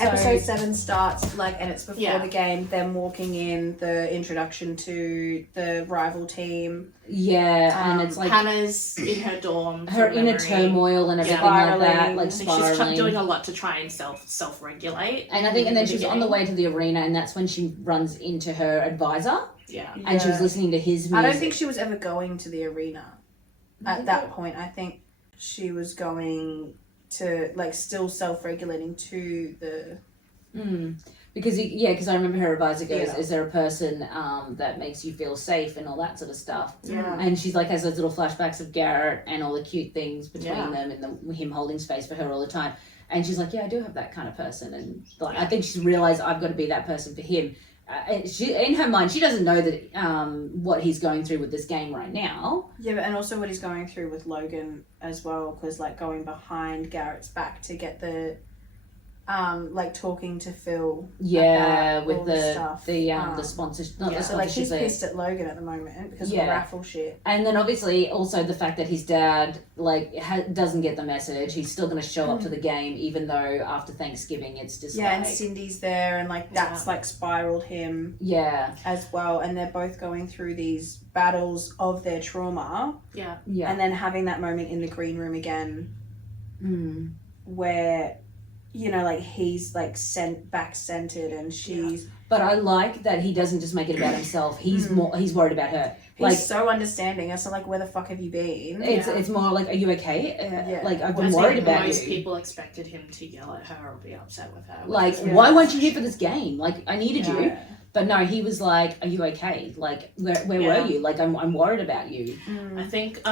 episode 7 starts, like, and it's before the game, them walking in, the introduction to the rival team. Yeah, and it's like Hannah's in her dorm, her inner turmoil and everything like that, like spiraling. She's doing a lot to try and self-regulate. And I think, and then she's on the way to the arena, and that's when she runs into her advisor. Yeah. And she was listening to his music. I don't think she was ever going to the arena at that point. I think she was going to, like, still self-regulating to the... Because I remember her advisor goes, is there a person that makes you feel safe and all that sort of stuff? Yeah. And she's like, has those little flashbacks of Garrett and all the cute things between them and him holding space for her all the time. And she's like, yeah, I do have that kind of person. And like, I think she's realised I've got to be that person for him. And she, in her mind, she doesn't know that what he's going through with this game right now. Yeah, but and also what he's going through with Logan as well, because like going behind Garrett's back to get the like talking to Phil. Yeah, with the sponsorship. Not the so like sponsorship. he's pissed at Logan at the moment because of the raffle shit. And then obviously also the fact that his dad like doesn't get the message. He's still going to show up to the game even though after Thanksgiving it's just and Cindy's there and like that's like spiraled him. Yeah, as well, and they're both going through these battles of their trauma. Yeah. And then having that moment in the green room again, where. You know, like he's like back-centered and she's... Yeah. But I like that he doesn't just make it about himself. He's he's worried about her. He's so understanding. It's like, where the fuck have you been? It's more like, are you okay? Like, I've been worried about you. Most people expected him to yell at her or be upset with her. Like, why weren't you here for this game? Like, I needed you. But no, he was like, are you okay? Like, where were you? Like, I'm worried about you. I think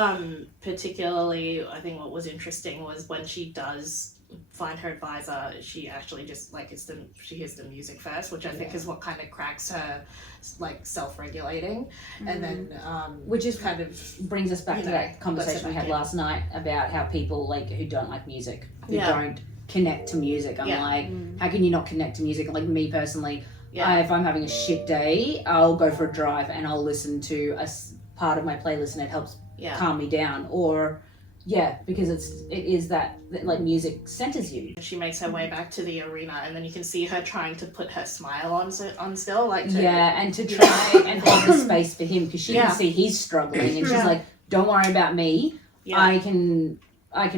particularly, I think what was interesting was when she does find her advisor, she actually just like she hears the music first, which I think is what kind of cracks her like self-regulating, and then which is kind of brings us back to that conversation we had last night about how people like who don't like music, who don't connect to music. I'm like, how can you not connect to music? Like me personally, if I'm having a shit day, I'll go for a drive and I'll listen to a part of my playlist and it helps calm me down. Or because it is that like music centers you. She makes her way back to the arena, and then you can see her trying to put her smile on still, like and to try and hold the space for him because she can see he's struggling, and she's like, "Don't worry about me. I can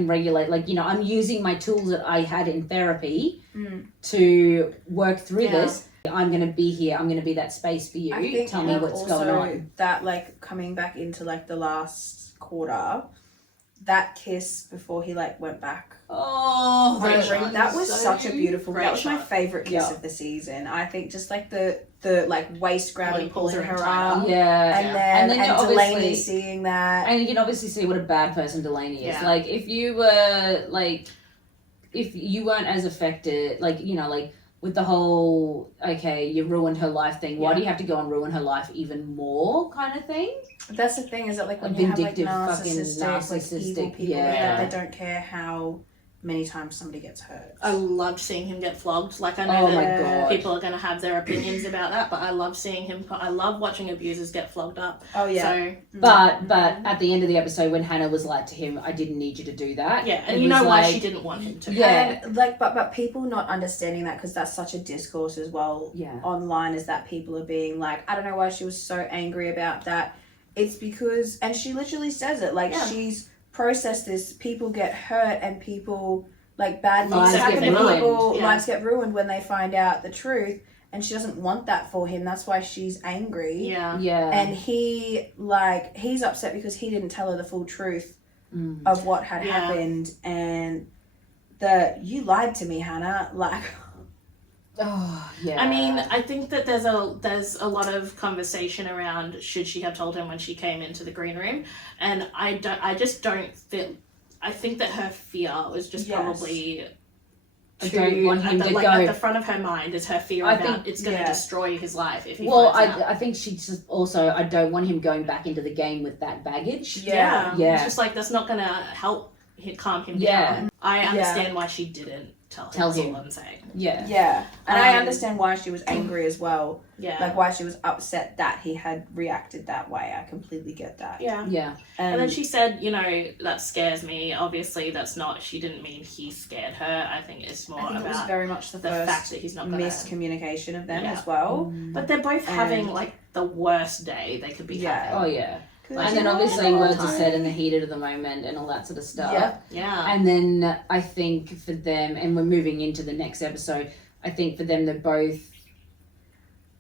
regulate. Like I'm using my tools that I had in therapy to work through this. I'm going to be here. I'm going to be that space for you. Tell me what's going on." That like coming back into like the last quarter. That kiss before he like went back. Oh, that was such a beautiful. That was my favorite kiss of the season. I think just like the like waist grab and pulling her arm. And then Delaney seeing that, and you can obviously see what a bad person Delaney is. Like if you were like, if you weren't as affected, like like. With the whole, you ruined her life thing, why do you have to go and ruin her life even more kind of thing? That's the thing, is that like when you have like narcissistic evil people, they don't care how many times somebody gets hurt. I loved seeing him get flogged. Like I know that people are going to have their opinions about that, but I love seeing him. I love watching abusers get flogged up. Oh yeah. So, but at the end of the episode, when Hannah was like to him, "I didn't need you to do that." Yeah, and you know why she didn't want him to. Yeah, and like but people not understanding that, because that's such a discourse as well. Online, is that people are being like, I don't know why she was so angry about that. It's because, and she literally says it, like she's processed this. People get hurt and people like bad things happen to people. Lives get ruined when they find out the truth, and she doesn't want that for him. That's why she's angry. And he's upset because he didn't tell her the full truth of what had happened, and you lied to me, Hannah. Like, I mean, I think that there's a lot of conversation around should she have told him when she came into the green room, and I just don't think. I think that her fear was just probably. I don't want him to go. At the front of her mind is her fear about it's going to destroy his life if he I think she's just also, I don't want him going back into the game with that baggage. It's just like, that's not going to help. calm him down. I understand why she didn't tell him. That's all I'm saying. Yeah. And I understand why she was angry as well. Yeah. Like why she was upset that he had reacted that way. I completely get that. Yeah. And then she said, you know, that scares me. Obviously, she didn't mean he scared her. I think it's more about it was very much the first fact that he's not gonna... miscommunication of them as well. But they're both having, like, the worst day they could be having. Oh, yeah. And then obviously words are said in the heat of the moment and all that sort of stuff. Yeah. And then I think for them, and we're moving into the next episode, I think for them they're both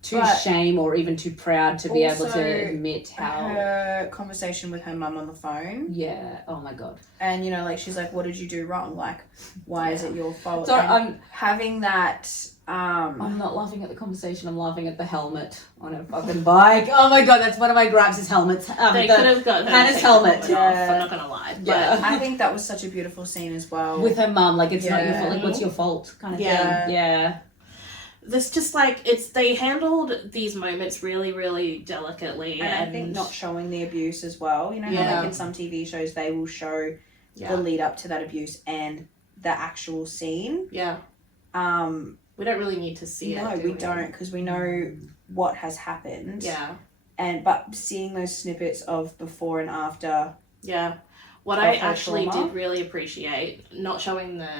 too shame or even too proud to be able to admit how... Her conversation with her mum on the phone. Yeah. Oh my God. And, you know, like, she's like, what did you do wrong? Like, why is it your fault? So I'm having that... I'm not laughing at the conversation. I'm laughing at the helmet on a fucking bike. Oh my God, that's one of my gripes is helmets. They could have got Hannah's helmet. Off, I'm not gonna lie. But I think that was such a beautiful scene as well. With her mum, like, it's not your fault. Like, what's your fault kind of thing. Yeah. There's just like they handled these moments really, really delicately, and I think not showing the abuse as well. You know, how like in some TV shows they will show the lead up to that abuse and the actual scene. Yeah. We don't really need to see it. No, we don't, because we know what has happened. Yeah. But seeing those snippets of before and after. Yeah. What I actually did really appreciate, not showing the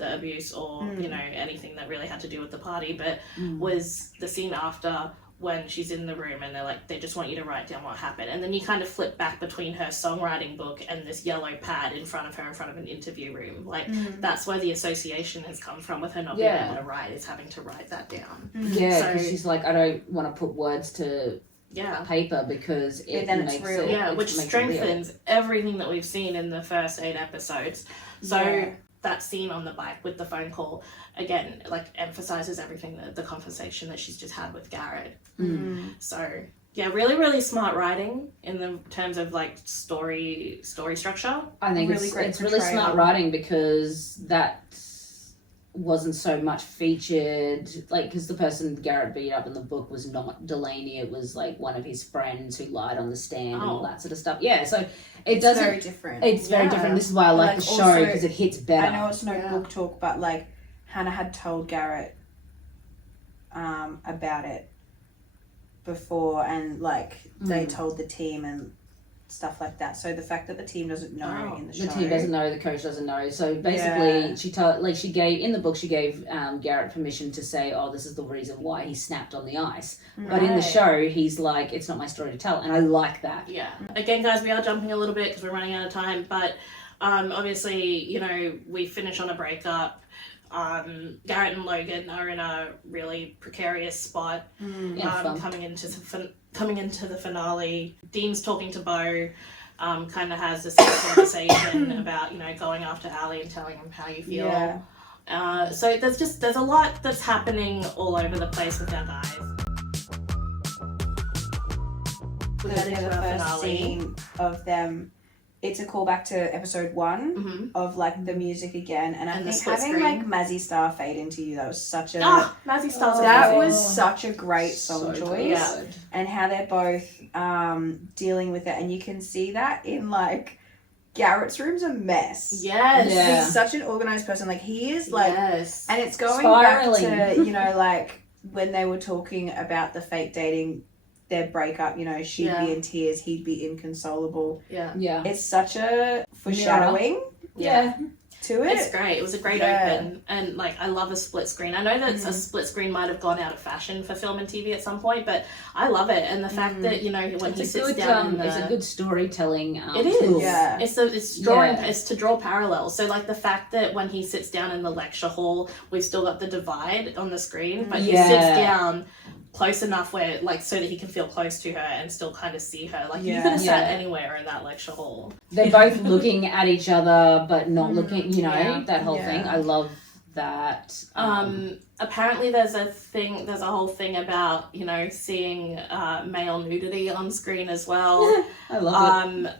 abuse or you know anything that really had to do with the party, but was the scene after when she's in the room and they're like, they just want you to write down what happened, and then you kind of flip back between her songwriting book and this yellow pad in front of her in front of an interview room. Like that's where the association has come from with her not being able to write, is having to write that down. Yeah, because she's like, I don't want to put words to paper because it makes it's real. it... Yeah, which strengthens everything that we've seen in the first 8 episodes. So that scene on the bike with the phone call, again, like emphasizes everything, the conversation that she's just had with Garrett. So yeah, really, really smart writing in the terms of like story structure. I think really it's really smart writing because that wasn't so much featured, like, because the person Garrett beat up in the book was not Delaney, it was like one of his friends who lied on the stand and all that sort of stuff. Yeah, so it's very different. It's very different. This is why I like the show, because it hits better. I know it's no book talk, but like Hannah had told Garrett about it before, and like they told the team and stuff like that. So the fact that the team doesn't know in the show, the team doesn't know, the coach doesn't know. So basically, she gave in the book, she gave Garrett permission to say, "Oh, this is the reason why he snapped on the ice." But in the show, he's like, "It's not my story to tell," and I like that. Yeah. Again, guys, we are jumping a little bit because we're running out of time. But obviously, you know, we finish on a breakup. Garrett and Logan are in a really precarious spot. Coming into the finale. Dean's talking to Beau, kind of has this conversation about, you know, going after Ali and telling him how you feel. So there's a lot that's happening all over the place with our guys. The first scene of them, it's a callback to episode 1 of like the music again, and I think having like Mazzy Star fade into you, that was such a Mazzy Star's that amazing. was such a great song choice, and how they're both dealing with it, and you can see that in like Garrett's room's a mess. He's such an organized person, like he is like, and it's going back to, you know, like when they were talking about the fake dating, their breakup, you know, she'd be in tears, he'd be inconsolable. It's such a foreshadowing to it. It's great. It was a great open, and like I love a split screen. I know that a split screen might have gone out of fashion for film and TV at some point, but I love it. And the fact that, you know, when he sits down, it's a good storytelling. It is. Tool. It's drawing. It's to draw parallels. So like the fact that when he sits down in the lecture hall, we've still got the divide on the screen, but he sits down close enough where, like, so that he can feel close to her and still kind of see her. Like, you could have sat anywhere in that lecture hall. They're both looking at each other, but not looking, you know, that whole thing. I love that. Apparently there's a whole thing about, you know, seeing male nudity on screen as well. I love it.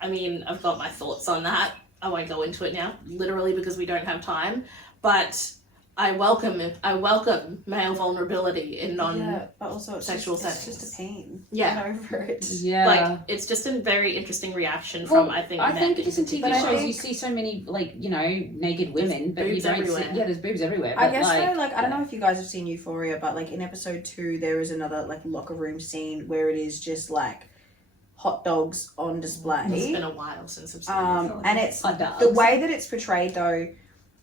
I mean, I've got my thoughts on that. I won't go into it now, literally, because we don't have time. But I welcome male vulnerability in but also it's sexual settings. settings. It's just a pain. Yeah. Get over it. Yeah. Like, it's just a very interesting reaction from, I think because in TV shows you see so many, like, you know, naked women, but you don't everywhere. see... Yeah, there's boobs everywhere. I guess, though, like, I don't know if you guys have seen Euphoria, but, like, in episode 2, there is another, like, locker room scene where it is just, like, hot dogs on display. It's been a while since I've seen Euphoria. And it's... The way that it's portrayed, though,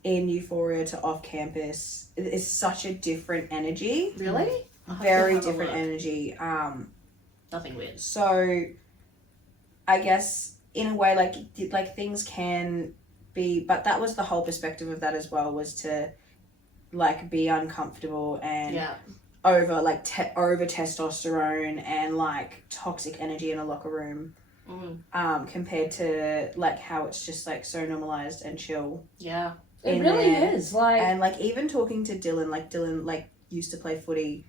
in Euphoria to Off Campus is such a different energy. Really? Very different energy. Nothing weird. So, I guess in a way, like things can be, but that was the whole perspective of that as well, was to like be uncomfortable and over over testosterone and like toxic energy in a locker room. Compared to like how it's just like so normalized and chill. Yeah. It really is. Like, and like even talking to Dylan like used to play footy.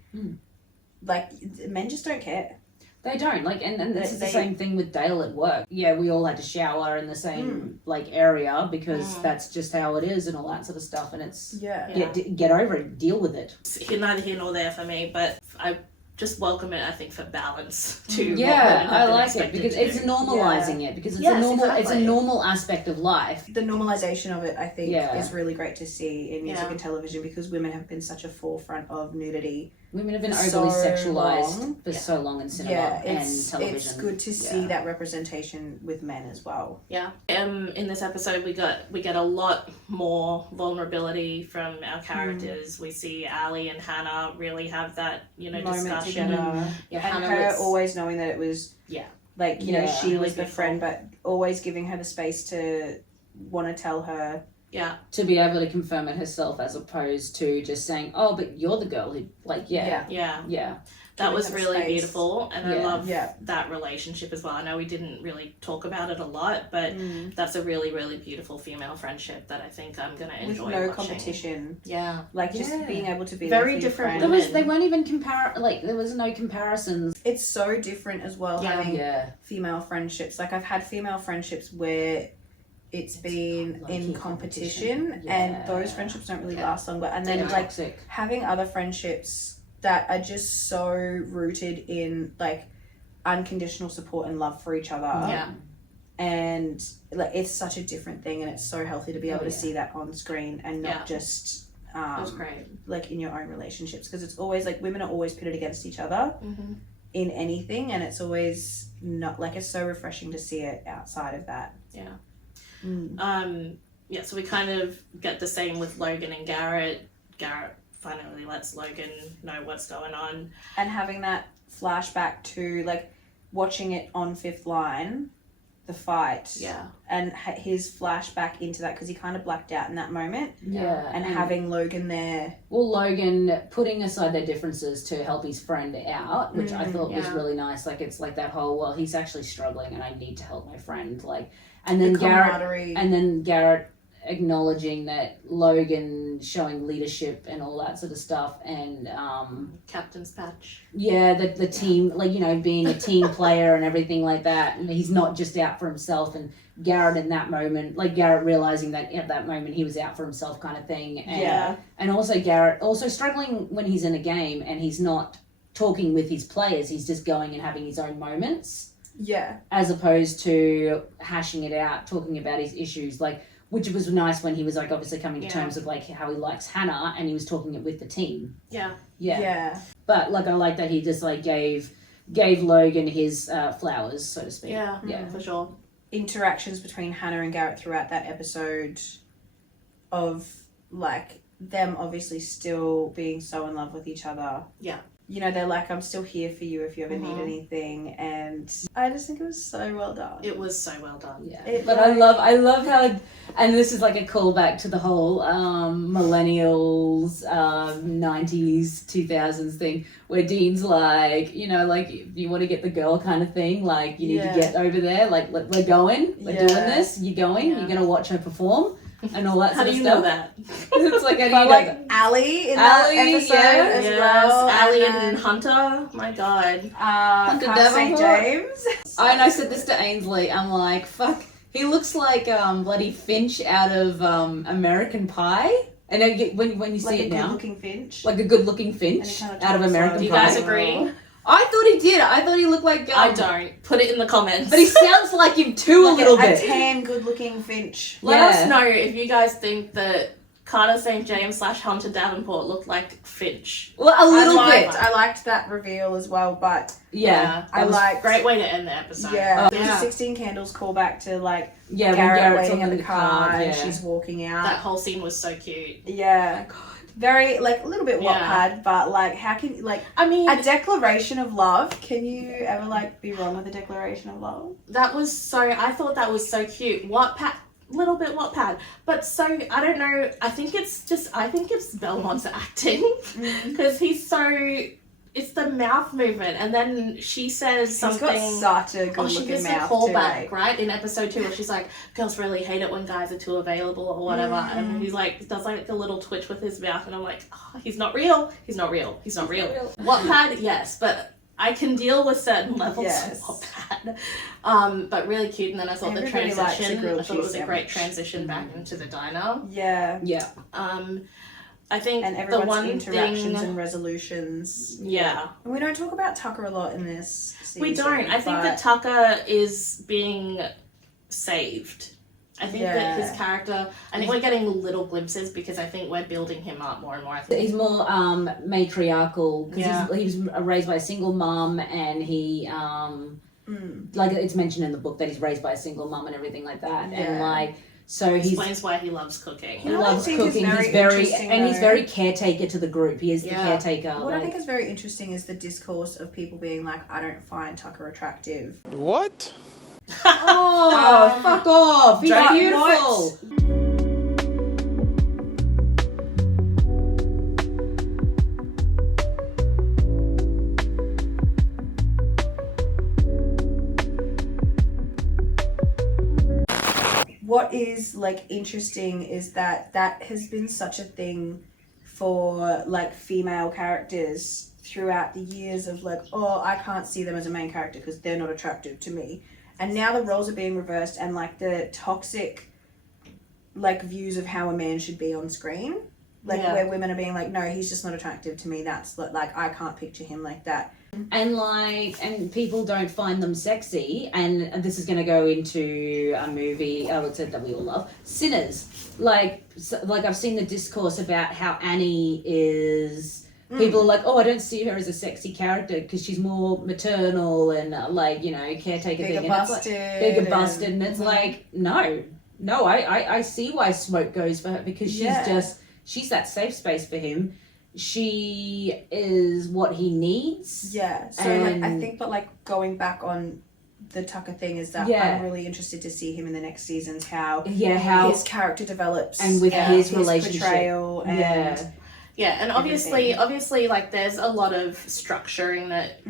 Like men just don't care. They don't. Like, and this is the same thing with Dale at work. Yeah, we all had to shower in the same like area because that's just how it is and all that sort of stuff. And it's get over it, deal with it. It's neither here nor there for me, but I just welcome it, I think, for balance too. Yeah, I like it because it's normalizing it because it's a normal it's a normal aspect of life. The normalization of it, I think, is really great to see in music and television because women have been such a forefront of nudity. Women have been overly sexualized for so long in cinema and television. It's good to see that representation with men as well. Yeah. In this episode, we get a lot more vulnerability from our characters. We see Ali and Hannah really have that discussion together. Yeah, and Hannah her always knowing that it was like you know she was the friend, but always giving her the space to want to tell her. Yeah. To be able to confirm it herself as opposed to just saying, oh, but you're the girl who, like, Yeah. That was really beautiful. And I love that relationship as well. I know we didn't really talk about it a lot, but that's a really, really beautiful female friendship that I think I'm going to enjoy watching. Competition. Yeah. Like, just being able to be very different. They weren't even there was no comparisons. It's so different as well having female friendships. Like, I've had female friendships where it's been in competition and those friendships don't really last long, but and then like having other friendships that are just so rooted in like unconditional support and love for each other and like it's such a different thing and it's so healthy to be able to see that on screen and not just that's great. Like in your own relationships because it's always like women are always pitted against each other in anything and it's always not like it's so refreshing to see it outside of that. So we kind of get the same with Logan and Garrett. Garrett finally lets Logan know what's going on. And having that flashback to, like, watching it on Fifth Line, the fight. Yeah. And his flashback into that, because he kind of blacked out in that moment. Yeah. And having Logan there. Well, Logan putting aside their differences to help his friend out, which I thought was really nice. Like, it's like that whole, well, he's actually struggling and I need to help my friend. Like, and then Garrett acknowledging that Logan showing leadership and all that sort of stuff and captain's patch. Yeah, the team, like, you know, being a team player and everything like that. And he's not just out for himself and Garrett in that moment, like Garrett realizing that at that moment he was out for himself kind of thing. And, and also Garrett also struggling when he's in a game and he's not talking with his players, he's just going and having his own moments. Yeah. As opposed to hashing it out, talking about his issues, like, which was nice when he was like obviously coming to terms of like how he likes Hannah and he was talking it with the team. Yeah. But like I like that he just like gave Logan his flowers, so to speak. Yeah, for sure. Interactions between Hannah and Garrett throughout that episode of like them obviously still being so in love with each other. Yeah. You know, they're like, I'm still here for you if you ever need anything. And I just think it was so well done. It was so well done. Yeah. I love how, and this is like a callback to the whole millennials, 90s, 2000s thing, where Dean's like, you know, like, you want to get the girl kind of thing. Like, you need to get over there. Like, we're going. We're doing this. You're going. You're going to watch her perform. And all that how sort do of you stuff. know that? It's like, but like Ali in that episode as well. Ali and Hunter, my God. Hunter St. James. And I said this to Ainsley, I'm like, fuck, he looks like bloody Finch out of American Pie. And then when you see like it now, good-looking Finch. like a good-looking Finch out of American Do you Pie. guys agree? I thought he did. I thought he looked like. I don't. Put it in the comments. But he sounds like him too Like a little a bit. tan, good-looking Finch. Let us know if you guys think that Carter St. James / Hunter Davenport looked like Finch. Well, a little bit. I liked that reveal as well, but Yeah. I liked. Great way to end the episode. Yeah, there was a 16 Candles callback to like Yeah, when Garrett Garrett's waiting on in the the car and yeah. she's walking out. That whole scene was so cute. Yeah. Very, like, a little bit Yeah. Wattpad, but, like, how can, like, I mean, a declaration of love, can you ever, like, be wrong with a declaration of love? I thought that was so cute. Wattpad, little bit Wattpad. But so, I don't know, I think it's Belmont's acting. Because he's so, it's the mouth movement. And then she says something. He's got such a good she looking gets a mouth, callback, too. right? In episode 2 where she's like, girls really hate it when guys are too available or whatever. And he's like, does like a little twitch with his mouth. And I'm like, oh, he's not real. He's not real. He's not real. Wattpad, yes. But I can deal with certain levels of Wattpad. But really cute. And then I thought the transition, I thought it was a great transition back into the diner. Yeah. Yeah. I think and everyone's interactions and resolutions. Yeah. And we don't talk about Tucker a lot in this season. We don't. I think that Tucker is being saved. I think that his character, I think we're getting little glimpses because I think we're building him up more and more. I think he's more matriarchal because he was raised by a single mom and he, like it's mentioned in the book that he's raised by a single mom and everything like that. And like, so he explains why he loves cooking. He loves cooking. He's very caretaker to the group. He is the caretaker. What I think is very interesting is the discourse of people being like, I don't find Tucker attractive. What? Oh, fuck off. He's beautiful. What is like interesting is that has been such a thing for like female characters throughout the years of like, oh, I can't see them as a main character because they're not attractive to me. And now the roles are being reversed and like the toxic like views of how a man should be on screen. Like where women are being like, no, he's just not attractive to me. That's like, I can't picture him like that. And people don't find them sexy, and this is going to go into a movie that we all love, Sinners. Like I've seen the discourse about how Annie is. People are like, oh, I don't see her as a sexy character because she's more maternal and caretaker thing, bigger busted, and it's like, no, I see why Smoke goes for her because she's that safe space for him. She is what he needs. Yeah. So like, I think, but like going back on the Tucker thing is that I'm really interested to see him in the next seasons. How his character develops and with his relationship, portrayal, and and obviously, like there's a lot of structuring that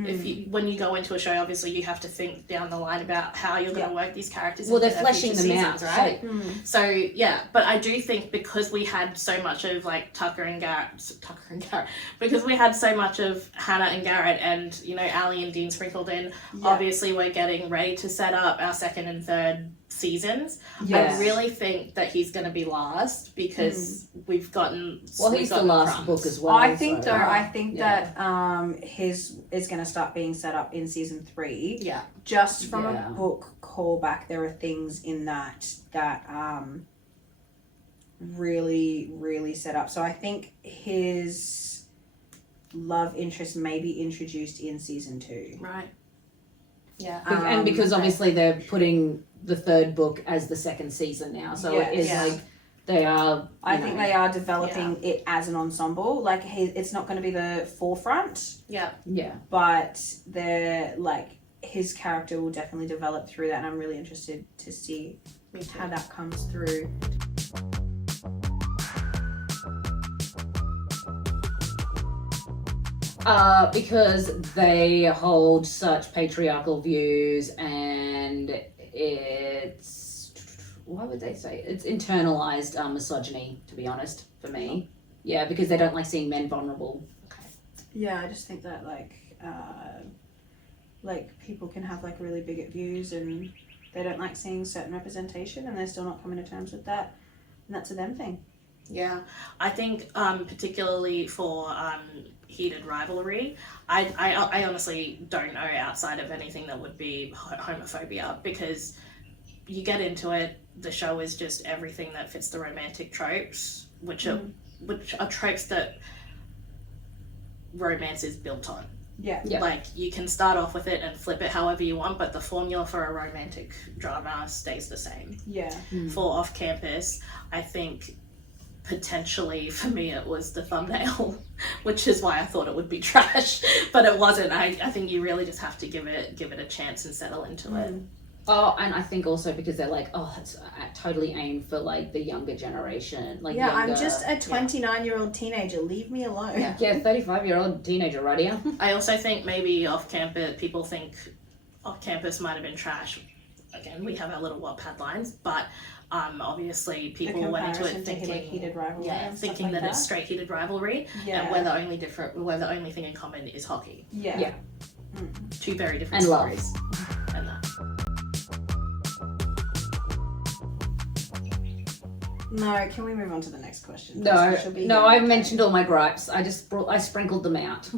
when you go into a show, obviously you have to think down the line about how you're going to work these characters. Well, they're fleshing them out, right? So but I do think because we had so much of like Tucker and Garrett, because we had so much of Hannah and Garrett, and Ali and Dean sprinkled in. Obviously, we're getting ready to set up our second and third seasons. I really think that he's going to be last because we've gotten. Well, he's the last book as well. I think that his is going to start being set up in season 3. Yeah. Just from a book callback, there are things in that really, really set up. So I think his love interest may be introduced in season 2. Right. Yeah. And because obviously they're putting the third book as the second season now, so it is like they are. I think they are developing it as an ensemble. Like it's not going to be the forefront. Yeah. Yeah. But they're like his character will definitely develop through that, and I'm really interested to see how that comes through. Because they hold such patriarchal views, and it's, what would they say? It's internalized misogyny, to be honest, for me. Yeah, because they don't like seeing men vulnerable. Okay. Yeah, I just think that like people can have like really bigot views and they don't like seeing certain representation and they're still not coming to terms with that, and that's a them thing. Yeah, I think particularly for Heated Rivalry, I honestly don't know outside of anything that would be homophobia, because you get into it, the show is just everything that fits the romantic tropes, which are tropes that romance is built on. Yeah. Like, you can start off with it and flip it however you want, but the formula for a romantic drama stays the same. Yeah. For Off Campus, I think potentially for me it was the thumbnail, which is why I thought it would be trash, but it wasn't. I think you really just have to give it a chance and settle into it. Oh, and I think also because they're like, oh, it's totally aimed for like the younger generation. Like, yeah, younger, I'm just a 29-year-old teenager. Leave me alone. Yeah, 35-year-old teenager right here. I also think maybe Off Campus, people think Off Campus might have been trash. Again, we have our little Wattpad lines, but obviously people went into it thinking Heated Rivalry, thinking like that it's straight Heated Rivalry, and we're the only thing in common is hockey. Yeah. Two very different and stories. Love. And that. No, can we move on to the next question? No, I mentioned all my gripes. I sprinkled them out.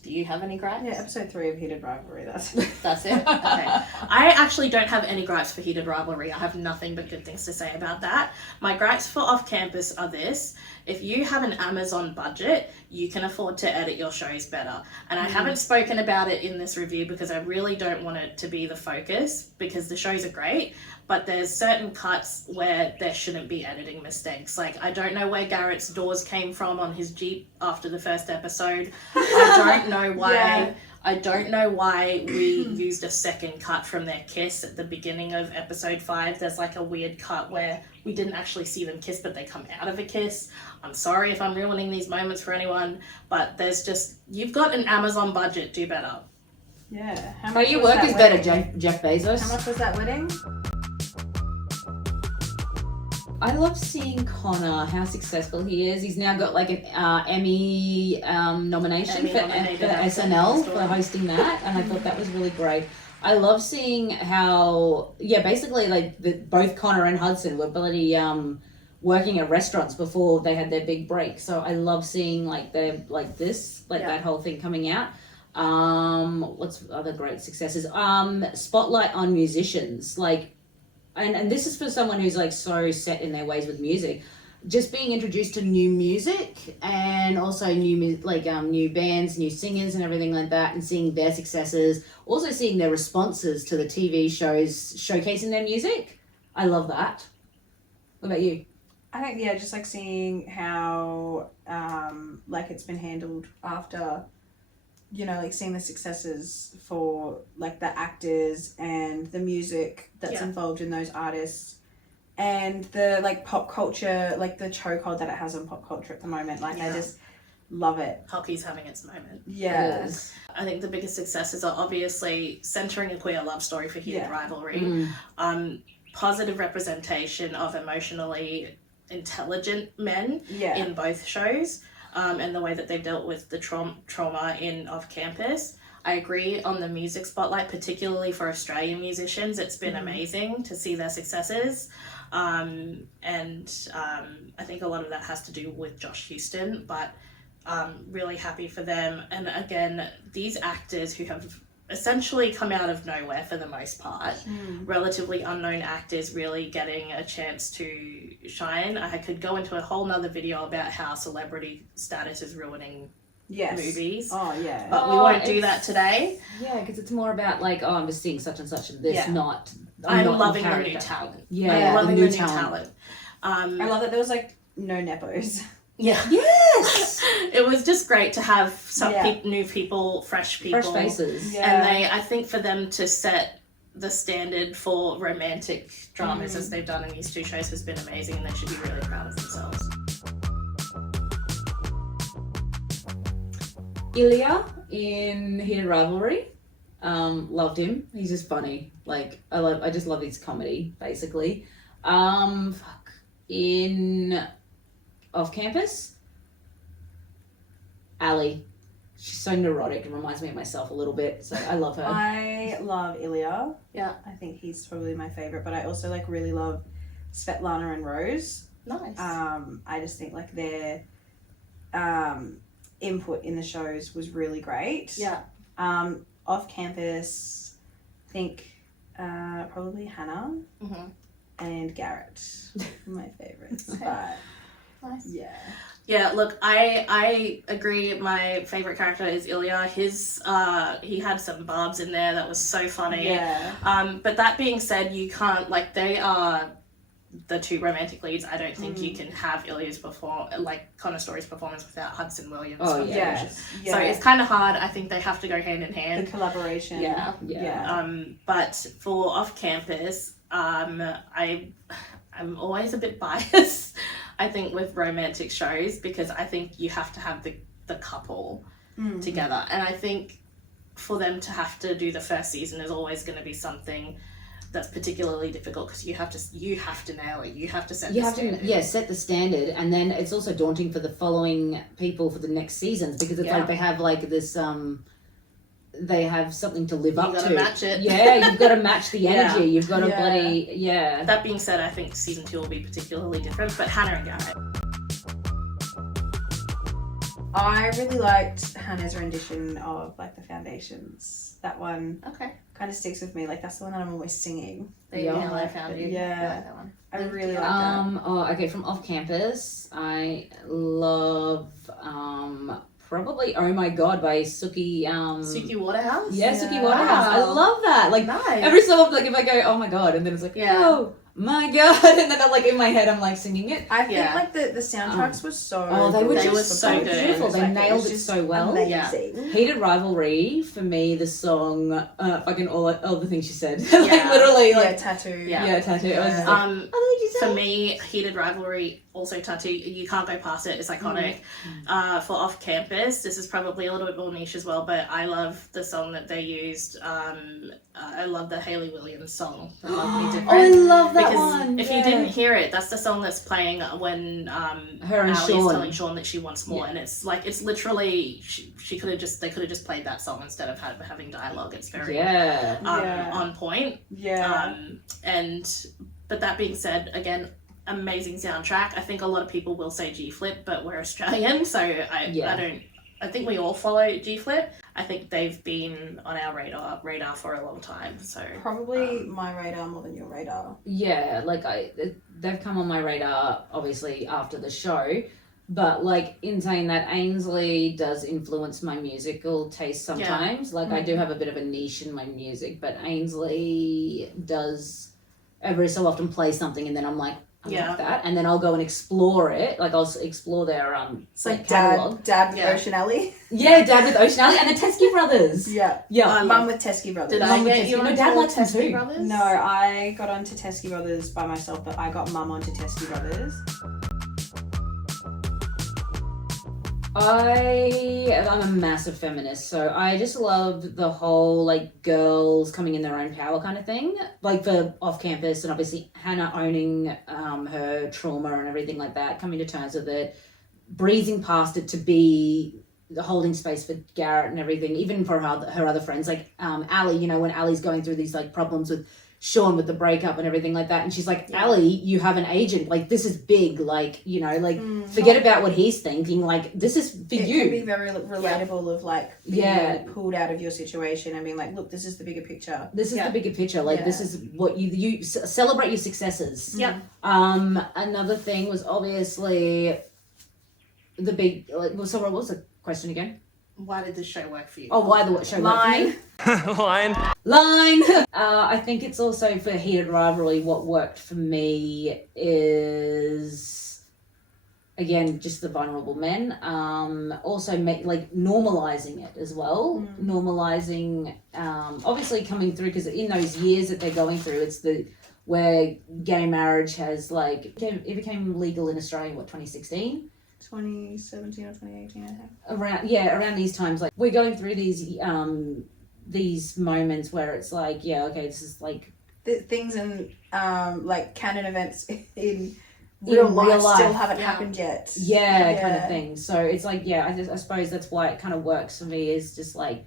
Do you have any gripes? Yeah, episode 3 of Heated Rivalry. That's it. Okay. I actually don't have any gripes for Heated Rivalry. I have nothing but good things to say about that. My gripes for Off Campus are this: if you have an Amazon budget, you can afford to edit your shows better. And I haven't spoken about it in this review because I really don't want it to be the focus, because the shows are great, but there's certain cuts where there shouldn't be editing mistakes. Like, I don't know where Garrett's doors came from on his Jeep after the first episode. I don't know why. Yeah. I don't know why we used a second cut from their kiss at the beginning of episode 5. There's like a weird cut where we didn't actually see them kiss, but they come out of a kiss. I'm sorry if I'm ruining these moments for anyone, but there's just, you've got an Amazon budget, do better. Yeah. So your work is better, Jeff Bezos. How much was that wedding? I love seeing Connor, how successful he is. He's now got like an Emmy nomination for SNL for hosting that, and I thought that was really great. I love seeing how, basically like both Connor and Hudson were bloody working at restaurants before they had their big break. So I love seeing like that whole thing coming out. What's other great successes? Spotlight on musicians, like. And this is for someone who's like so set in their ways with music, just being introduced to new music and also new bands, new singers and everything like that, and seeing their successes, also seeing their responses to the TV shows showcasing their music. I love that. What about you? I think, just like seeing how like it's been handled after, like seeing the successes for like the actors and the music that's involved in those artists, and the like pop culture, like the chokehold that it has on pop culture at the moment. Like I just love it. Hockey's having its moment. Yeah. I think the biggest successes are obviously centering a queer love story for Heated Rivalry. Positive representation of emotionally intelligent men in both shows. And the way that they've dealt with the trauma in Off Campus. I agree on the music spotlight, particularly for Australian musicians. It's been amazing to see their successes. And I think a lot of that has to do with Josh Houston, but really happy for them. And again, these actors who have essentially come out of nowhere for the most part, relatively unknown actors really getting a chance to shine. I could go into a whole nother video about how celebrity status is ruining movies. But we won't do that today. Yeah, because it's more about like, I'm just seeing such and such and this, not... I'm loving the new talent. I'm loving the new talent. I love that there was like no nepos. Yeah. Yes. It was just great to have some new people, fresh people, fresh faces. And I think for them to set the standard for romantic dramas as they've done in these two shows has been amazing, and they should be really proud of themselves. Ilya in Heated Rivalry, loved him. He's just funny. Like I just love his comedy, basically. In Off Campus, Ali. She's so neurotic and reminds me of myself a little bit, so I love her. I love Ilya. Yeah. I think he's probably my favorite, but I also like really love Svetlana and Rose. Nice. I just think like their input in the shows was really great. Yeah. Off campus, I think probably Hannah and Garrett are my favorites. But nice. yeah. Yeah, look, I agree. My favorite character is Ilya. He had some barbs in there that was so funny. Yeah. But that being said, you can't, like, they are the two romantic leads. I don't think you can have Ilya's Connor Story's performance without Hudson Williams. Oh, Yeah. So it's kind of hard. I think they have to go hand in hand. The collaboration. Yeah. But for Off Campus, I'm always a bit biased, I think, with romantic shows, because I think you have to have the couple together. And I think for them to have to do the first season is always going to be something that's particularly difficult, because you have to nail it. You have to set the standard. Set the standard, and then it's also daunting for the following people for the next seasons, because it's like they have like this they have something to live up to. You've got to match it. Yeah, you've got to match the energy. Yeah. You've got to bloody That being said, I think season 2 will be particularly different, but Hannah and Garrett. I really liked Hannah's rendition of like the Foundations. That one kind of sticks with me. Like that's the one that I'm always singing. Baby, Hell I Found You. Yeah. I like that one. I really like that. From Off Campus, I love probably Oh My God by Suki Waterhouse? Yeah, Suki Waterhouse. I love that. Like nice. every so often, like if I go, oh my God, and then it's like, oh my God, and then I'm like in my head I'm like singing it. I think like the soundtracks were so they were so good. beautiful. They nailed it so well. Amazing. Heated Rivalry, for me, the song, fucking all the things she said. Like literally like Tattoo. Yeah, Tattoo. I was just like, for me, Heated Rivalry, also Tattoo, you can't go past it. It's iconic. For Off Campus, this is probably a little bit more niche as well, but I love the song that they used. I love the Hayley Williams song, Love Me Different. I love that because one. if you didn't hear it, that's the song that's playing when her and Allie's Sean telling Sean that she wants more, and it's like, it's literally, they could have just played that song instead of having dialogue. It's very on point. But that being said, again, amazing soundtrack. I think a lot of people will say G-Flip, but we're Australian, so I think we all follow G-Flip. I think they've been on our radar for a long time. So probably my radar more than your radar. Yeah, like they've come on my radar obviously after the show, but like in saying that, Ainsley does influence my musical taste sometimes. Like I do have a bit of a niche in my music, but Ainsley does every so often play something, and then I'm like, I like that, and then I'll go and explore it. Like I'll explore their it's like catalog. Dad with Ocean Alley. Yeah, Dad with Ocean Alley and the Teskey brothers. Yeah. Mum with Teskey brothers. Did I get you onto Dad likes them Teskey too. Brothers? No, I got onto Teskey brothers by myself, but I got Mum onto Teskey brothers. I'm a massive feminist, so I just love the whole like girls coming in their own power kind of thing, like for Off Campus, and obviously Hannah owning her trauma and everything like that, coming to terms with it, breezing past it to be the holding space for Garrett and everything, even for her other friends, like Allie, when Allie's going through these like problems with Sean with the breakup and everything like that, and she's like, Allie, you have an agent, like this is big, like forget about what he's thinking, like this is for you. It can be very relatable of like being pulled out of your situation and being like, look, this is the bigger picture. This is the bigger picture, like this is what you celebrate your successes. Another thing was obviously the big, like, so what was the question again? Why did the show work for you? Oh, why the show worked for me? Line. I think it's also for Heated Rivalry, what worked for me is, again, just the vulnerable men. Also, normalizing it as well. Normalizing, obviously coming through, because in those years that they're going through, it's where gay marriage has, it became legal in Australia, 2016? 2017 or 2018, I think. Around these times, like we're going through these moments where it's like, this is like things in like canon events in real life still haven't happened yet. Kind of thing. So it's like, I suppose that's why it kind of works for me, is just like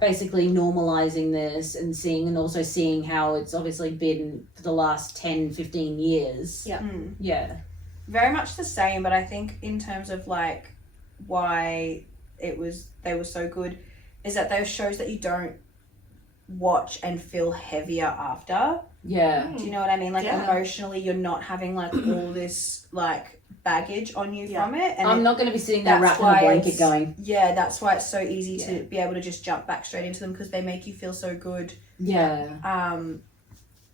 basically normalizing this and also seeing how it's obviously been for the last 10-15 years. very much the same, but I think in terms of like why they were so good is that those shows that you don't watch and feel heavier after. Yeah. Do you know what I mean? Like emotionally, you're not having like all this like baggage on you from it. And I'm not going to be sitting there wrapped in a blanket going. Yeah, that's why it's so easy to be able to just jump back straight into them because they make you feel so good. Yeah.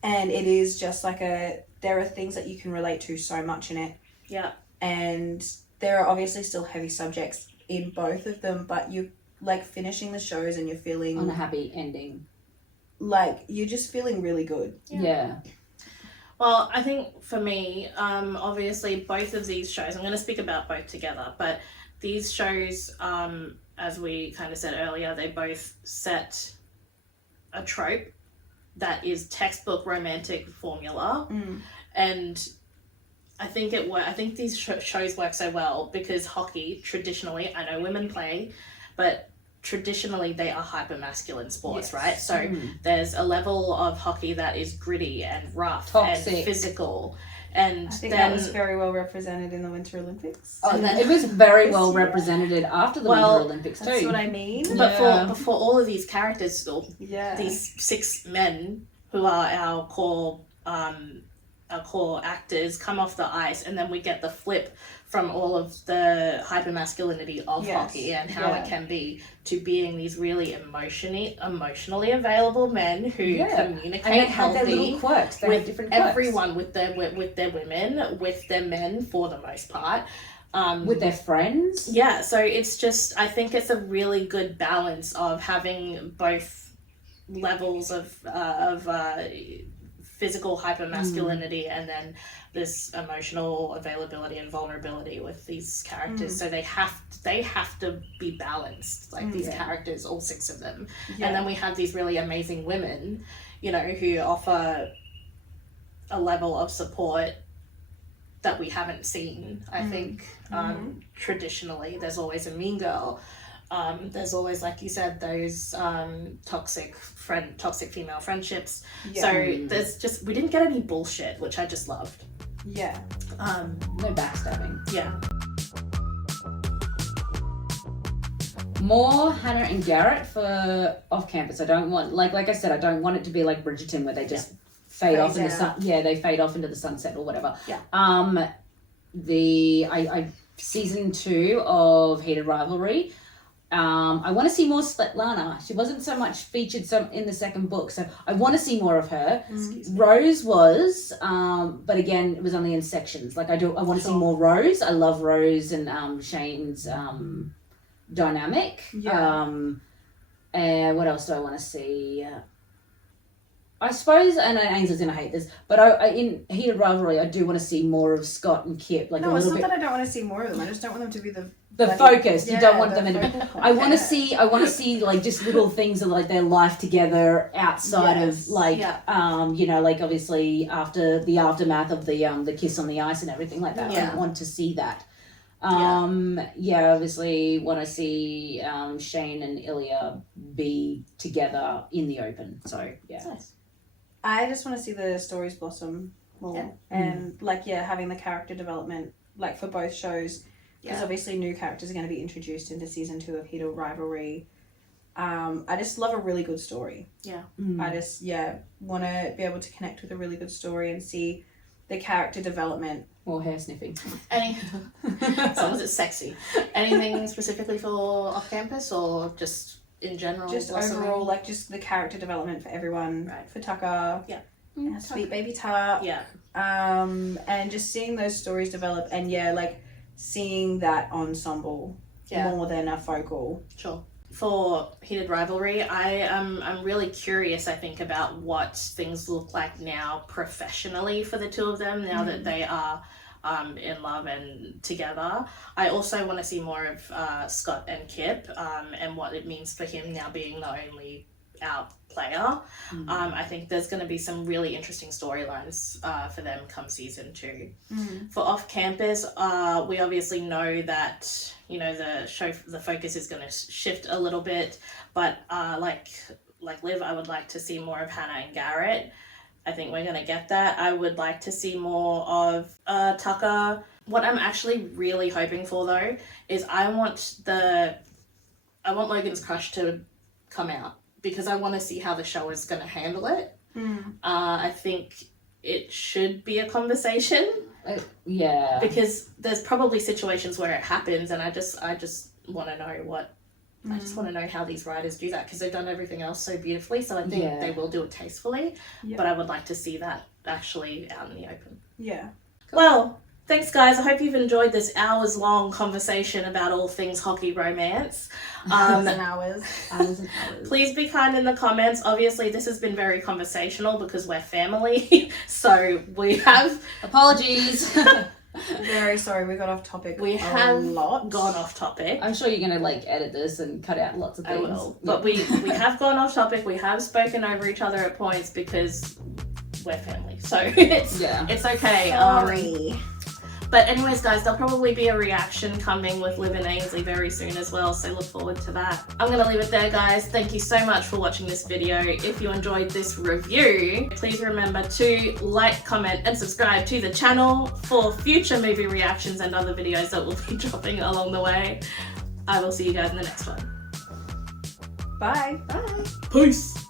And it is just like there are things that you can relate to so much in it. Yeah. And there are obviously still heavy subjects in both of them, but you like finishing the shows and you're feeling on a happy ending. Like you're just feeling really good. Yeah. Well, I think for me, obviously both of these shows, I'm going to speak about both together, but these shows, as we kind of said earlier, they both set a trope that is textbook romantic formula. And I think I think these shows work so well because hockey, traditionally, I know women play, but traditionally they are hyper masculine sports, right? So there's a level of hockey that is gritty and rough, toxic, and physical. And I think that was very well represented in the Winter Olympics. Oh, it was very well represented after the Winter Olympics too. That's what I mean. But for all of these characters, these 6 men who are our core actors come off the ice, and then we get the flip from all of the hypermasculinity of hockey and how it can be to being these really emotionally available men who communicate healthy quirks. They with different quirks. Everyone, with their women, with their men for the most part. With their friends. Yeah, so it's just, I think it's a really good balance of having both levels of physical hypermasculinity and then this emotional availability and vulnerability with these characters. So they have to be balanced, like these characters, all 6 of them. And then we have these really amazing women, you know, who offer a level of support that we haven't seen. I think traditionally there's always a mean girl. There's always, like you said, those toxic female friendships. So there's just, we didn't get any bullshit, which I just loved. Yeah. No backstabbing. Yeah. More Hannah and Garrett for off campus. I don't want, like I said, I don't want it to be like Bridgerton where they just fade off in the sun. Yeah, they fade off into the sunset or whatever. Yeah. Season 2 of Heated Rivalry. I want to see more Svetlana. She wasn't so much featured in the second book, so I want to see more of her. Rose was, but again, it was only in sections. Like I want to see more Rose. I love Rose and Shane's dynamic. And what else do I want to see? I suppose, and Ainsley's gonna hate this, but in Heated Rivalry, I do want to see more of Scott and Kip. Like no, it's not that I don't want to see more of them. I just don't want them to be the focus. You don't want them to be. I want to see like just little things of like their life together outside of like you know, like obviously after the aftermath of the kiss on the ice and everything like that. I want to see that. Obviously want to see Shane and Ilya be together in the open. So Nice. I just want to see the stories blossom more and having the character development like for both shows. Because obviously new characters are going to be introduced into season 2 of Heated Rivalry. I just love a really good story. Yeah. I just, want to be able to connect with a really good story and see the character development. Or hair sniffing. As long as it's sexy. Anything specifically for off campus or just in general? Just overall, like just the character development for everyone. Right. For Tucker. Yeah. Sweet baby Tuck. Yeah. And just seeing those stories develop and seeing that ensemble more than a focal. Sure. For Heated Rivalry, I'm really curious, I think, about what things look like now professionally for the two of them, now that they are in love and together. I also want to see more of Scott and Kip and what it means for him now being the only out player. I think there's going to be some really interesting storylines for them come season 2. For off campus, we obviously know that the focus is going to shift a little bit, but like Liv, I would like to see more of Hannah and Garrett. I think we're going to get that. I would like to see more of Tucker What I'm actually really hoping for though is I want Logan's Crush to come out because I want to see how the show is going to handle it. I think it should be a conversation. Yeah. Because there's probably situations where it happens, and I just want to know what. I just want to know how these writers do that because they've done everything else so beautifully. So I think they will do it tastefully, but I would like to see that actually out in the open. Yeah. Well, thanks guys. I hope you've enjoyed this hours-long conversation about all things hockey romance. Hours and hours. Please be kind in the comments. Obviously, this has been very conversational because we're family. So we have... Apologies. Very sorry, we got off topic. We have gone off topic. I'm sure you're going to like edit this and cut out lots of things. I will. But we have gone off topic. We have spoken over each other at points because we're family. So it's okay. Sorry. But anyways, guys, there'll probably be a reaction coming with Liv and Ainsley very soon as well, so look forward to that. I'm going to leave it there, guys. Thank you so much for watching this video. If you enjoyed this review, please remember to like, comment, and subscribe to the channel for future movie reactions and other videos that will be dropping along the way. I will see you guys in the next one. Bye. Bye. Peace.